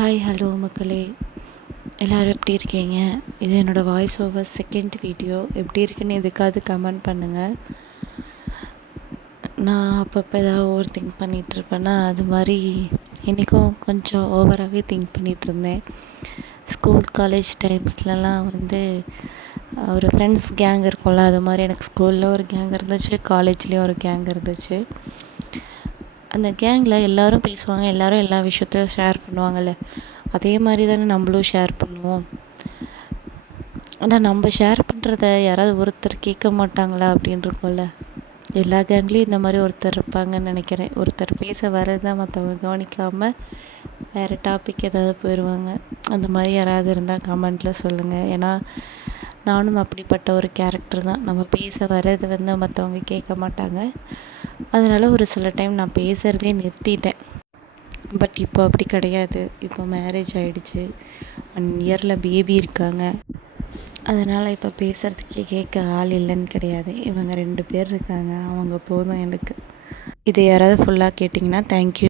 Hi hello மக்களே, எல்லோரும் எப்படி இருக்கீங்க? இது என்னோடய வாய்ஸ் ஓவர் செகண்ட் வீடியோ. எப்படி இருக்குன்னு எதுக்காவது கமெண்ட் பண்ணுங்கள். நான் அப்பப்போ ஏதாவது ஓவர் திங்க் பண்ணிகிட்ருப்பேன்னா அது மாதிரி இன்றைக்கும் கொஞ்சம் ஓவராகவே திங்க் பண்ணிகிட்ருந்தேன். ஸ்கூல் காலேஜ் டைம்ஸ்லலாம் ஒரு ஃப்ரெண்ட்ஸ் கேங் இருக்கும்ல, அது மாதிரி எனக்கு ஸ்கூலில் ஒரு கேங் இருந்துச்சு, காலேஜ்லேயும் ஒரு கேங் இருந்துச்சு. அந்த கேங்கில் எல்லோரும் பேசுவாங்க, எல்லோரும் எல்லா விஷயத்தையும் ஷேர் பண்ணுவாங்கள்ல, அதே மாதிரி தானே நம்மளும் ஷேர் பண்ணுவோம். ஆனால் நம்ம ஷேர் பண்ணுறத யாராவது ஒருத்தர் கேட்க மாட்டாங்களா அப்படின்னு இருக்கும்ல. எல்லா கேங்லேயும் இந்த மாதிரி ஒருத்தர் இருப்பாங்கன்னு நினைக்கிறேன். ஒருத்தர் பேச வரதான் மற்றவங்க கவனிக்காமல் வேறு டாபிக் ஏதாவது போயிடுவாங்க. அந்த மாதிரி யாராவது இருந்தால் கமெண்ட்டில் சொல்லுங்கள். ஏன்னா நானும் அப்படிப்பட்ட ஒரு கேரக்டர் தான். நம்ம பேச வர்றது மற்றவங்க கேட்க மாட்டாங்க. அதனால் ஒரு சில டைம் நான் பேசுகிறதே நிறுத்திட்டேன். பட் இப்போ அப்படி கிடையாது. இப்போ மேரேஜ் ஆகிடுச்சு, 1 இயரில் பேபி இருக்காங்க. அதனால் இப்போ பேசுகிறதுக்கே கேட்க ஆள் இல்லைன்னு கிடையாது. இவங்க 2 பேர் இருக்காங்க, அவங்க போதும் எனக்கு. இதை யாராவது ஃபுல்லாக கேட்டிங்கன்னா தேங்க்யூ.